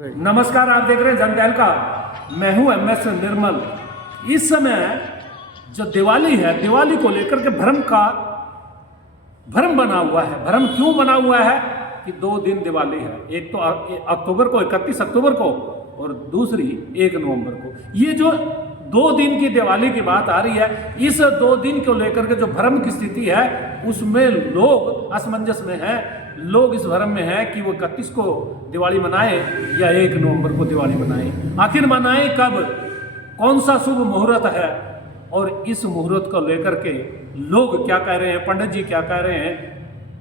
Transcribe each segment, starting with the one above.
नमस्कार, आप देख रहे हैं जनता का। मैं हूं एमएस निर्मल। इस समय जो दिवाली है, दिवाली को लेकर के भ्रम बना हुआ है। भ्रम क्यों बना हुआ है कि 2 दिन दिवाली है, एक तो अक्टूबर को 31 अक्टूबर को और दूसरी 1 नवंबर को। ये जो 2 दिन की दिवाली की बात आ रही है, इस 2 दिन को लेकर के जो भ्रम की स्थिति है उसमें लोग असमंजस में हैं। लोग इस भ्रम में हैं कि वो 31 को दिवाली मनाए या 1 नवंबर को दिवाली मनाए। आखिर मनाए कब, कौन सा शुभ मुहूर्त है, और इस मुहूर्त को लेकर के लोग क्या कह रहे हैं, पंडित जी क्या कह रहे हैं,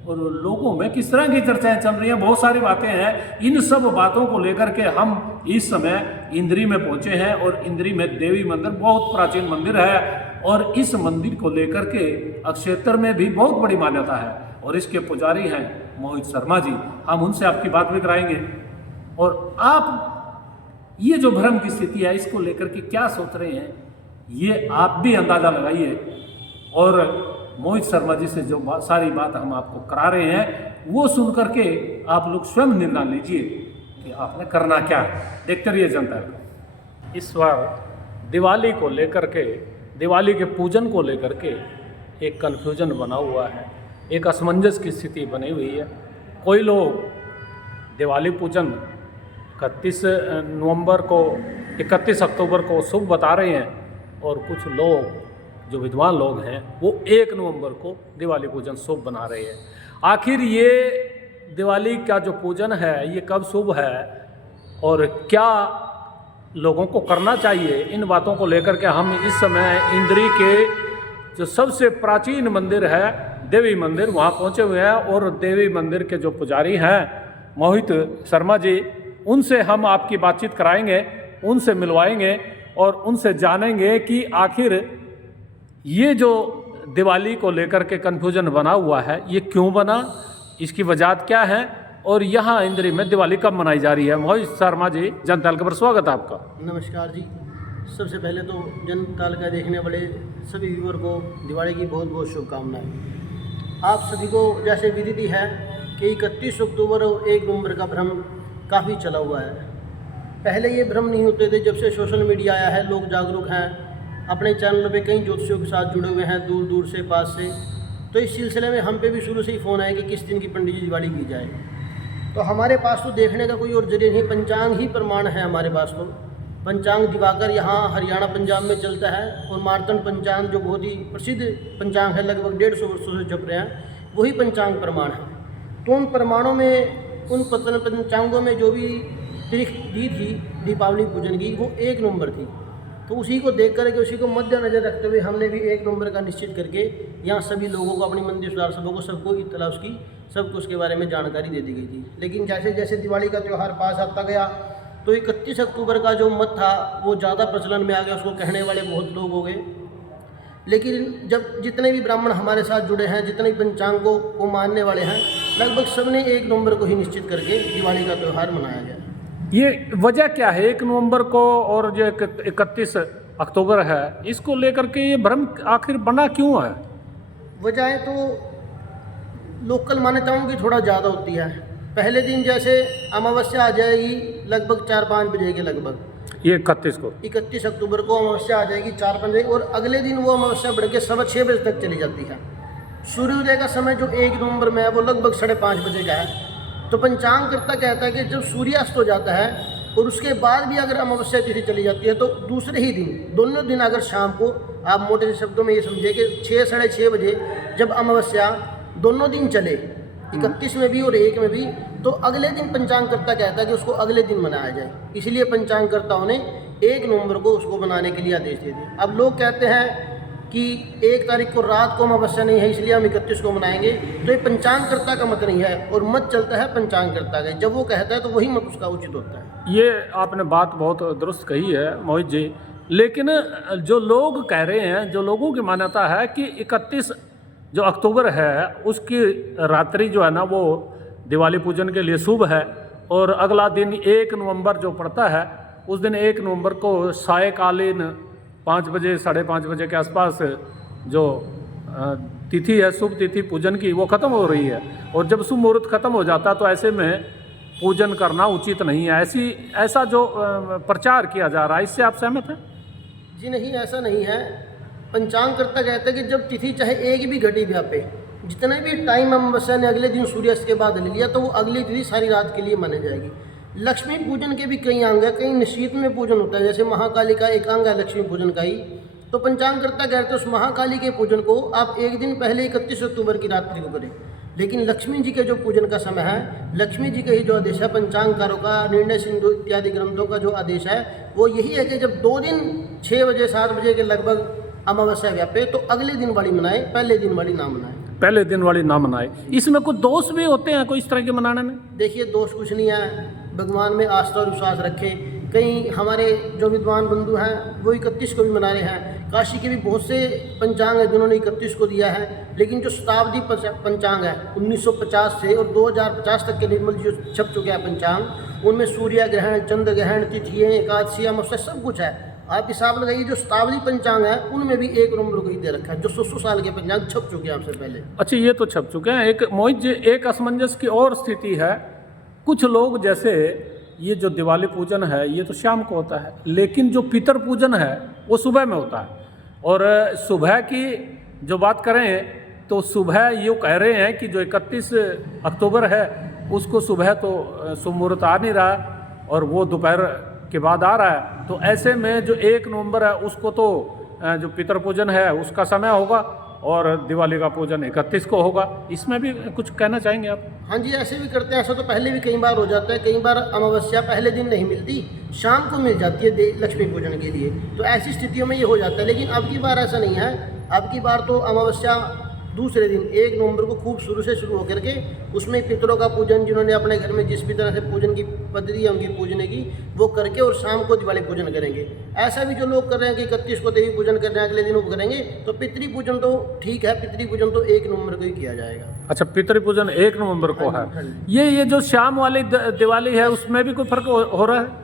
और लोगों में किस तरह की चर्चाएं चल रही हैं। बहुत सारी बातें हैं। इन सब बातों को लेकर के हम इस समय इंद्री में पहुंचे हैं, और इंद्री में देवी मंदिर बहुत प्राचीन मंदिर है, और इस मंदिर को लेकर के क्षेत्र में भी बहुत बड़ी मान्यता है, और इसके पुजारी हैं मोहित शर्मा जी। हम उनसे आपकी बात भी कराएंगे, और आप ये जो भ्रम की स्थिति है इसको लेकर के क्या सोच रहे हैं, ये आप भी अंदाज़ा लगाइए। और मोहित शर्मा जी से जो सारी बात हम आपको करा रहे हैं वो सुन करके आप लोग स्वयं निर्णय लीजिए कि आपने करना क्या है। देखते रहिए जनता का। इस बार दिवाली को लेकर के, दिवाली के पूजन को लेकर के एक कन्फ्यूजन बना हुआ है, एक असमंजस की स्थिति बनी हुई है। कोई लोग दिवाली पूजन 31 नवंबर को 31 अक्टूबर को शुभ बता रहे हैं, और कुछ लोग जो विद्वान लोग हैं वो 1 नवंबर को दिवाली पूजन शुभ बना रहे हैं। आखिर ये दिवाली का जो पूजन है ये कब शुभ है और क्या लोगों को करना चाहिए, इन बातों को लेकर के हम इस समय इंद्री के जो सबसे प्राचीन मंदिर है देवी मंदिर, वहाँ पहुँचे हुए हैं। और देवी मंदिर के जो पुजारी हैं मोहित शर्मा जी, उनसे हम आपकी बातचीत कराएंगे, उनसे मिलवाएंगे और उनसे जानेंगे कि आखिर ये जो दिवाली को लेकर के कन्फ्यूजन बना हुआ है ये क्यों बना, इसकी वजह क्या है, और यहाँ इंद्री में दिवाली कब मनाई जा रही है। मोहित शर्मा जी, जनता पर स्वागत है आपका। नमस्कार जी। सबसे पहले तो जनता का देखने वाले सभी व्यूअर को दिवाली की बहुत बहुत शुभकामनाएं। आप सभी को जैसे विदित है कि 31 अक्टूबर और 1 नवंबर का भ्रम काफ़ी चला हुआ है। पहले ये भ्रम नहीं होते थे, जब से सोशल मीडिया आया है लोग जागरूक हैं, अपने चैनल पे कई ज्योतिषियों के साथ जुड़े हुए हैं दूर दूर से पास से। तो इस सिलसिले में हम पे भी शुरू से ही फ़ोन आया कि किस दिन की पंडित जी दिवाली की जाए। तो हमारे पास तो देखने का कोई और जरिए नहीं, पंचांग ही प्रमाण है हमारे पास। तो पंचांग दिवाकर यहाँ हरियाणा पंजाब में चलता है, और मार्तंड पंचांग जो बहुत ही प्रसिद्ध पंचांग है, लगभग 150 वर्षों से जप रहे हैं, वही पंचांग प्रमाण है। तो उन प्रमाणों में, उन पंचांगों में जो भी तारीख दी थी दीपावली पूजन की, वो 1 नवंबर थी। तो उसी को देख करके, उसी को मद्देनजर रखते हुए हमने भी 1 नवंबर का निश्चित करके यहाँ सभी लोगों को, अपनी मंदिर सुधार सभा को, सबको इत्तला उसकी सबको उसके बारे में जानकारी दे दी गई थी। लेकिन जैसे जैसे दिवाली का त्यौहार पास आता गया तो 31 अक्टूबर का जो मत था वो ज़्यादा प्रचलन में आ गया, उसको कहने वाले बहुत लोग हो गए। लेकिन जब जितने भी ब्राह्मण हमारे साथ जुड़े हैं, जितने भी पंचांगों को मानने वाले हैं, लगभग सबने 1 नवंबर को ही निश्चित करके दिवाली का त्यौहार मनाया गया। ये वजह क्या है 1 नवंबर को और जो 31 अक्टूबर है, इसको लेकर के ये भ्रम आखिर बना क्यों है? वजह तो लोकल मान्यताओं की थोड़ा ज़्यादा होती है। पहले दिन जैसे अमावस्या आ जाएगी लगभग 4-5 बजे के लगभग, ये 31 अक्टूबर को अमावस्या आ जाएगी 4-5 बजे, और अगले दिन वो अमावस्या बढ़ के 6:15 बजे तक चली जाती है। सूर्योदय का समय जो 1 नवंबर में है वो लगभग 5:30 बजे का है। तो पंचांगकर्ता कहता है कि जब सूर्यास्त हो जाता है और उसके बाद भी अगर अमावस्या तिथि चली जाती है तो दूसरे ही दिन, दोनों दिन अगर शाम को, आप मोटे शब्दों में ये समझे कि 6-6:30 बजे जब अमावस्या दोनों दिन चले, 31 में भी और 1 में भी, तो अगले दिन पंचांगकर्ता कहता है कि उसको अगले दिन मनाया जाए। इसलिए पंचांगकर्ताओं ने 1 नवंबर को उसको मनाने के लिए आदेश दे दिए। अब लोग कहते हैं कि 1 तारीख को रात को अमावस्या नहीं है इसलिए हम 31 को मनाएंगे, तो ये पंचांगकर्ता का मत नहीं है, और मत चलता है पंचांगकर्ता का। जब वो कहता है तो वही मत उसका उचित होता है। ये आपने बात बहुत दुरुस्त कही है मोहित जी, लेकिन जो लोग कह रहे हैं, जो लोगों की मान्यता है कि 31 जो अक्टूबर है उसकी रात्रि जो है ना वो दिवाली पूजन के लिए शुभ है, और अगला दिन 1 नवंबर जो पड़ता है उस दिन 1 नवंबर को सायकालीन 5 बजे 5:30 बजे के आसपास जो तिथि है, शुभ तिथि पूजन की, वो ख़त्म हो रही है। और जब शुभ मुहूर्त ख़त्म हो जाता है तो ऐसे में पूजन करना उचित नहीं है, ऐसा जो प्रचार किया जा रहा है, इससे आप सहमत हैं? जी नहीं, ऐसा नहीं है। पंचांग करता कहता है कि जब तिथि चाहे एक भी घड़ी व्यापे, जितने भी टाइम अमावस्या ने अगले दिन सूर्यास्त के बाद ले लिया तो वो अगली तिथि सारी रात के लिए मानी जाएगी। लक्ष्मी पूजन के भी कई अंग है, कई निश्चित में पूजन होता है, जैसे महाकाली का एक अंग है लक्ष्मी पूजन का ही। तो पंचांग करता कहते हैं उस महाकाली के पूजन को आप एक दिन पहले 31 अक्टूबर की रात्रि को करें। लेकिन लक्ष्मी जी के जो पूजन का समय है, लक्ष्मी जी का ही जो आदेश है, पंचांगकारों का, निर्णय सिंधु इत्यादि ग्रंथों का जो आदेश है वो यही है कि जब 2 दिन 6 बजे 7 बजे के लगभग अमावस्या व्यापे तो अगले दिन वाली मनाए, पहले दिन वाली ना मनाए। पहले दिन वाली ना मनाए। इसमें कुछ दोष भी होते हैं कोई इस तरह के मनाने में? देखिए, दोष कुछ नहीं है, भगवान में आस्था और विश्वास रखें। कई हमारे जो विद्वान बंधु हैं वो 31 को भी मना रहे हैं। काशी के भी बहुत से पंचांग हैं जिन्होंने 31 को दिया है, लेकिन जो शताब्दी पंचांग है 1950 से और 2050 तक के निर्मल जो छप चुके हैं पंचांग, उनमें सूर्य ग्रहण, चंद्र ग्रहण, तिथियाँ, एकादशी, अमावस्या सब कुछ है। आप हिसाब लगाइए, जो शताब्दी पंचांग है उनमें भी 1 नवंबर को ही दे रखा है, जो 100 साल के पंचांग छप चुके हैं आपसे पहले। अच्छा, ये तो छप चुके हैं। एक मोहित जी, एक असमंजस की और स्थिति है। कुछ लोग, जैसे ये जो दिवाली पूजन है ये तो शाम को होता है, लेकिन जो पितर पूजन है वो सुबह में होता है। और सुबह की जो बात करें तो सुबह यूँ कह रहे हैं कि जो 31 अक्टूबर है उसको सुबह तो शुभ मुहूर्त आ नहीं रहा और वो दोपहर के बाद आ रहा है। तो ऐसे में जो 1 नवंबर है उसको तो जो पितर पूजन है उसका समय होगा और दिवाली का पूजन 31 को होगा। इसमें भी कुछ कहना चाहेंगे आप? हाँ जी, ऐसे भी करते हैं। ऐसा तो पहले भी कई बार हो जाता है। कई बार अमावस्या पहले दिन नहीं मिलती, शाम को मिल जाती है लक्ष्मी पूजन के लिए। तो ऐसी स्थितियों में ये हो जाता है, लेकिन अब की बार ऐसा नहीं है। अब की बार तो अमावस्या दूसरे दिन 1 नवंबर को खूब शुरू से शुरू होकर के उसमें पितरों का पूजन, जिन्होंने अपने घर में जिस भी तरह से पूजन की पद्धति है उनकी पूजने की, वो करके और शाम को दिवाली पूजन करेंगे। ऐसा भी जो लोग कर रहे हैं कि 31 को देवी पूजन कर रहे हैं, अगले दिन वो करेंगे, तो पितृ पूजन तो ठीक है, पितृ पूजन तो 1 नवंबर को ही किया जाएगा। अच्छा, पितृ पूजन 1 नवंबर को है। ये जो शाम वाली दिवाली है उसमें भी कोई फर्क हो रहा है?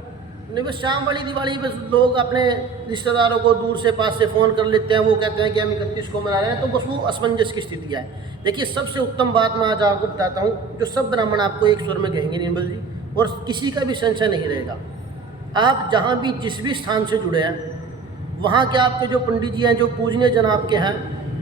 नहीं, बस शाम वाली दिवाली बस लोग अपने रिश्तेदारों को दूर से पास से फ़ोन कर लेते हैं, वो कहते हैं कि हम 31 को मना रहे हैं, तो बस वो असमंजस की स्थिति है। देखिए, सबसे उत्तम बात मैं आज आपको बताता हूँ, जो सब ब्राह्मण आपको एक स्वर में कहेंगे निर्मल जी, और किसी का भी संशय नहीं रहेगा। आप जहाँ भी जिस भी स्थान से जुड़े हैं, वहाँ के आपके जो पंडित जी हैं, जो पूजनीय जन आपके हैं,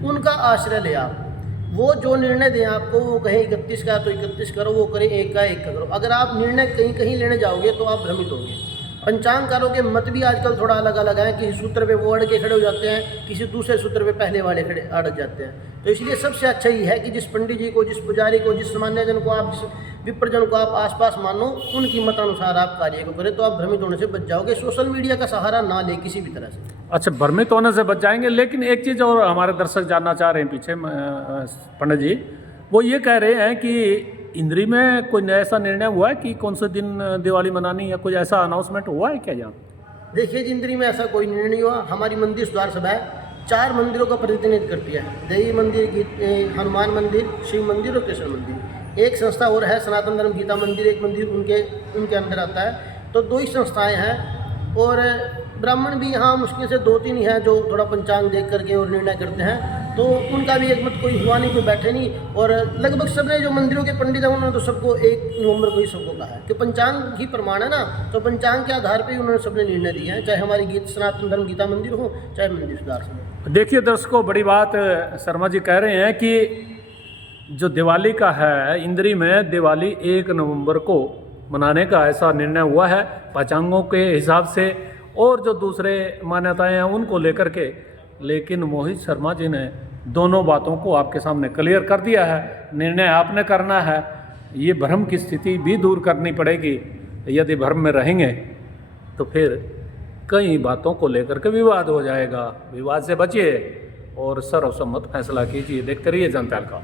उनका आश्रय ले आप। वो जो निर्णय दें आपको, वो कहें 31 का तो 31 करो, वो करें 1 का 1 करो। अगर आप निर्णय कहीं कहीं लेने जाओगे तो आप भ्रमित होंगे। पंचांगकारों के मत भी आजकल थोड़ा अलग अलग हैं। किसी सूत्र पे वो अड़ के खड़े हो जाते हैं, किसी दूसरे सूत्र पे पहले वाले खड़े अड़ जाते हैं। तो इसलिए सबसे अच्छा ही है कि जिस पंडित जी को, जिस पुजारी को, जिस सामान्य जन को आप, जिस विप्रजन को आप आसपास मानो, उनकी मतानुसार आप कार्य को करें, तो आप भ्रमित होने से बच जाओगे। सोशल मीडिया का सहारा ना ले किसी भी तरह से। अच्छा, भ्रमित होने से बच जाएंगे। लेकिन एक चीज़ और हमारे दर्शक जानना चाह रहे हैं पीछे पंडित जी, वो ये कह रहे हैं कि इंद्री में कोई ऐसा निर्णय हुआ है कि कौन से दिन दिवाली मनानी, या कोई ऐसा अनाउंसमेंट हुआ है क्या यहाँ? देखिए, इंद्री में ऐसा कोई निर्णय नहीं हुआ। हमारी मंदिर सुधार सभा है, 4 मंदिरों का प्रतिनिधित्व करती है। देवी मंदिर, हनुमान मंदिर, शिव मंदिर और कृष्ण मंदिर। एक संस्था और है सनातन धर्म गीता मंदिर, एक मंदिर उनके अंदर आता है। तो 2 ही संस्थाएँ हैं और ब्राह्मण भी यहाँ मुश्किल से 2-3 ही हैं जो थोड़ा पंचांग देख करके और निर्णय करते हैं। तो उनका भी एक मत कोई हुआ नहीं, कोई बैठे नहीं। और लगभग सबने जो मंदिरों के पंडित हैं उन्होंने तो सबको 1 नवंबर को ही सबको कहा है कि पंचांग ही प्रमाण है ना। तो पंचांग के आधार पर ही उन्होंने सबने निर्णय दिए हैं, चाहे हमारी सनातन धर्म गीता मंदिर हो, चाहे मंदिर सुधार सभा। देखिए दर्शकों, बड़ी बात शर्मा जी कह रहे हैं कि जो दिवाली का है, इंद्री में दिवाली 1 नवंबर को मनाने का ऐसा निर्णय हुआ है पंचांगों के हिसाब से, और जो दूसरे मान्यताएं हैं उनको लेकर के। लेकिन मोहित शर्मा जी ने दोनों बातों को आपके सामने क्लियर कर दिया है। निर्णय आपने करना है। ये भ्रम की स्थिति भी दूर करनी पड़ेगी। यदि भ्रम में रहेंगे तो फिर कई बातों को लेकर के विवाद हो जाएगा। विवाद से बचिए और सर्वसम्मत फैसला कीजिए। देखते रहिए जनता का।